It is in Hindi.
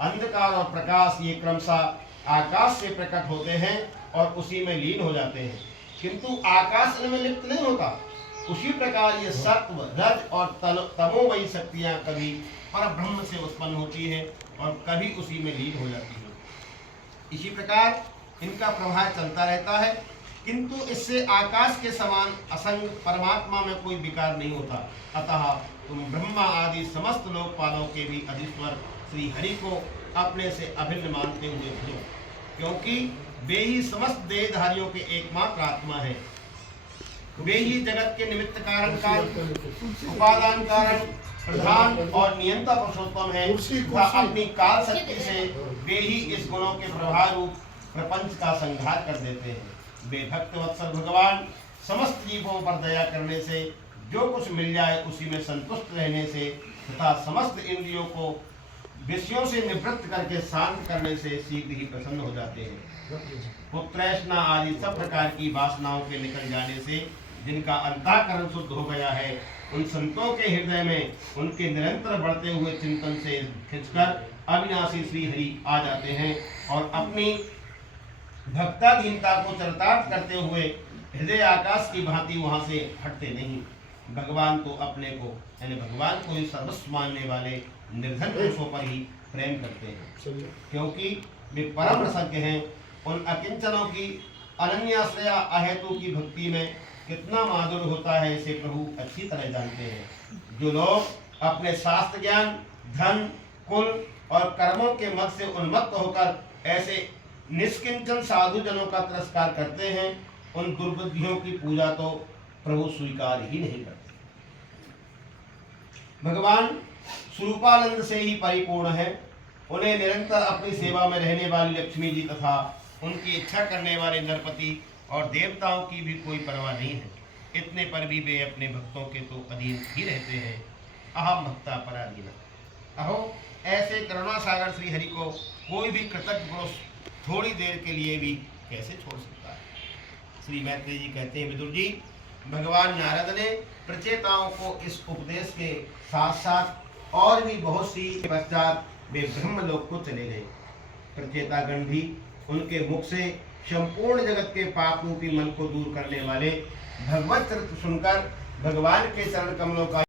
अंधकार और प्रकाश ये क्रमशः आकाश से प्रकट होते हैं और उसी में लीन हो जाते हैं, किंतु आकाश इनमें लिप्त नहीं होता। उसी प्रकार ये सत्व, रज और तमोमयी शक्तियां कभी परब्रह्म से उत्पन्न होती है और कभी उसी में लीन हो जाती है। इसी प्रकार इनका प्रवाह चलता रहता है, किंतु इससे आकाश के समान असंग परमात्मा में कोई विकार नहीं होता। अतः तुम ब्रह्मा आदि समस्त लोकपालों के भी अधीश्वर श्री हरि को अपने से अभिन्न मानते हुए भजो, क्योंकि वे ही समस्त देहधारियों के एकमात्र आत्मा है। वे ही जगत के निमित्त कारण उपादान कारण, प्रधान और नियंता पुरुषोत्तम है। अपनी काल शक्ति से वे ही इस गुणों के प्रभाव रूप प्रपंच का संहार कर देते हैं। वे भक्त वत्सल भगवान समस्त जीवों पर दया करने से, जो कुछ मिल जाए उसी में संतुष्ट रहने से तथा समस्त इंद्रियों को विषयों से निवृत्त करके शांत करने से शीघ्र ही प्रसन्न हो जाते हैं। पुत्रैष्णा आदि सब प्रकार की वासनाओं के निकल जाने से जिनका अंतःकरण शुद्ध हो गया है, उन संतों के हृदय में उनके निरंतर बढ़ते हुए चिंतन से खिंचकर अविनाशी श्री हरि आ जाते हैं और अपनी भक्ताधीनता को चरितार्थ करते हुए हृदय आकाश की भांति वहां से हटते नहीं। भगवान तो अपने को यानी भगवान को ही सर्वस्व मानने वाले निर्धन पुरुषों पर ही प्रेम करते हैं, क्योंकि वे परम रसज्ञ हैं। उन अकिंचनों की अनन्याश्रया अहेतु की भक्ति में कितना माधुर्य होता है इसे प्रभु अच्छी तरह जानते हैं। जो लोग अपने शास्त्र ज्ञान, धन, कुल और कर्मों के मत से उन्मत्त होकर ऐसे निष्किंचन साधु जनों का तिरस्कार करते हैं, उन दुर्बुद्धियों की पूजा तो प्रभु स्वीकार ही नहीं करते। भगवान स्वरूपानंद से ही परिपूर्ण है। उन्हें निरंतर अपनी सेवा में रहने वाली लक्ष्मी जी तथा उनकी इच्छा करने वाले नरपति और देवताओं की भी कोई परवाह नहीं है। इतने पर भी वे अपने भक्तों के तो अधीन ही रहते हैं। अहम भक्ता पराधीन। अहो, ऐसे करुणा सागर श्री हरि को कोई भी कृतज्ञ पुरुष थोड़ी देर के लिए भी कैसे छोड़ सकता है। श्री मैत्री जी कहते हैं, विदुर जी, भगवान नारद ने प्रचेताओं को इस उपदेश के साथ साथ और भी बहुत सी पश्चात वे ब्रह्मलोक को चले गए। प्रचेतागण भी उनके मुख से संपूर्ण जगत के पाप रूपी मन को दूर करने वाले भगवत चरित्र सुनकर भगवान के चरण कमलों का